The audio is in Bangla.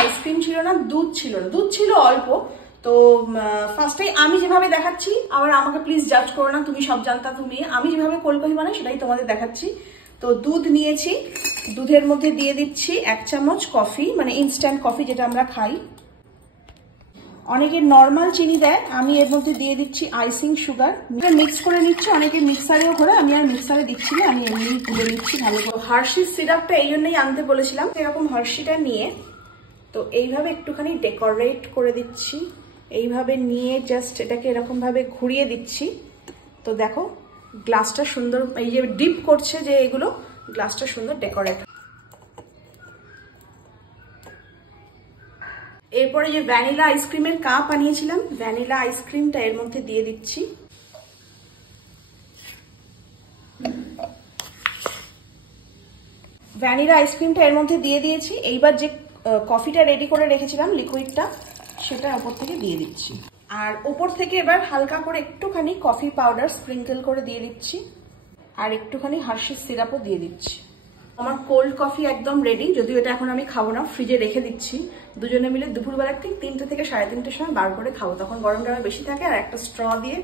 আইসক্রিম ছিল না, দুধ ছিল না, দুধ ছিল অল্প। তো ফার্স্টে আমি যেভাবে দেখাচ্ছি, আবার আমাকে প্লিজ জাজ করো না, তুমি সব জানতা তুমি, আমি যেভাবে কোল্ড কফি বানাই সেটাই তোমাদের দেখাচ্ছি। তো দুধ নিয়েছি, দুধের মধ্যে দিয়ে দিচ্ছি 1 চামচ কফি, মানে ইনস্ট্যান্ট কফি যেটা আমরা খাই। অনেকে নর্মাল চিনি দেয়, আমি এর মধ্যে দিয়ে দিচ্ছি আইসিং সুগার। মিক্স করে নিচ্ছি, অনেকে মিক্সারেও করে, আমি আর মিক্সারে দিচ্ছি না, আমি এমনি তুলে নিচ্ছি ভালো করে। হার্শির সিরাপটা এই জন্যই আনতে বলেছিলাম, এরকম হার্শিটা নিয়ে তো এইভাবে একটুখানি ডেকোরেট করে দিচ্ছি, এইভাবে নিয়ে জাস্ট এটাকে এরকম ভাবে ঘুরিয়ে দিচ্ছি। তো দেখো গ্লাসটা সুন্দর, এই যে ডিপ করছে যে এগুলো, গ্লাসটা সুন্দর ডেকোরেট। এরপরে যে ভ্যানিলা আইসক্রিমের কাপ আনিয়েছিলাম, ভ্যানিলা আইসক্রিমটা এর মধ্যে দিয়ে দিচ্ছি। ভ্যানিলা আইসক্রিমটা এর মধ্যে দিয়ে দিয়েছি। এইবার যে কফিটা রেডি করে রেখেছিলাম লিকুইডটা, সেটা ওপর থেকে দিয়ে দিচ্ছি। আর ওপর থেকে এবার হালকা করে একটুখানি কফি পাউডার স্প্রিঙ্কেল করে দিয়ে দিচ্ছি, আর একটুখানি হার্শিস সিরাপও দিয়ে দিচ্ছি। আমার কোল্ড কফি একদম রেডি, যদিও এটা এখন আমি খাবো না, ফ্রিজে রেখে দিচ্ছি। দুজনে মিলে দুপুরবেলা ঠিক 3টে থেকে 3:30টার সময় বার করে খাবো, তখন গরমটা বেশি থাকে। আর একটা স্ট্র দিয়ে